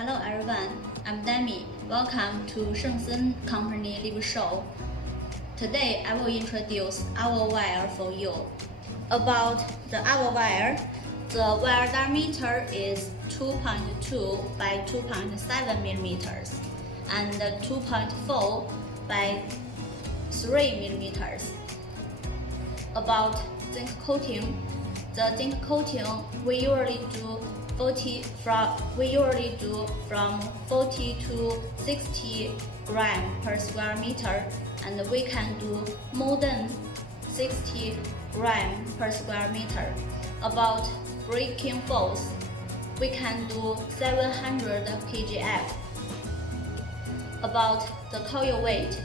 Hello everyone, I'm Demi. Welcome to Zinc Company Live Show. Today I will introduce our wire for you. About our wire, the wire diameter is 2.2 by 2.7 millimeters and 2.4 by 3 millimeters. About zinc coating, the zinc coating we usually do from 40 to 60 gram per square meter, and we can do more than 60 gram per square meter. About breaking force, we can do 700 kgf. About the coil weight,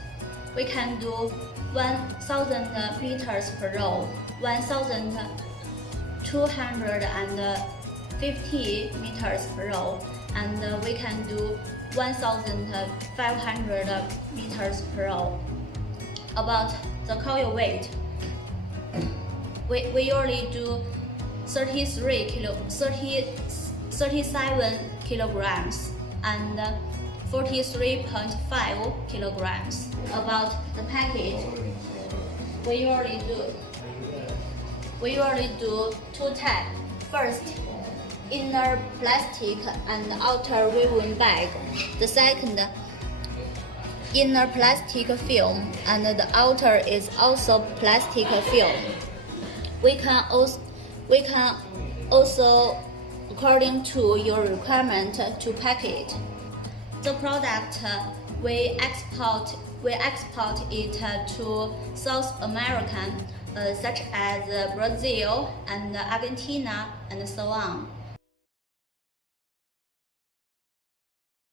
we can do 1000 meters per row, 1250 meters per row, and we can do 1500 meters per row. About the coil weight, we usually do 37 kilograms and 43.5 kilograms. About the package, we usually do two types. First, inner plastic and outer woven bag. The second, inner plastic film and the outer is also plastic film. We can also according to your requirement to pack it. The product we export it to South America, such as Brazil and Argentina and so on.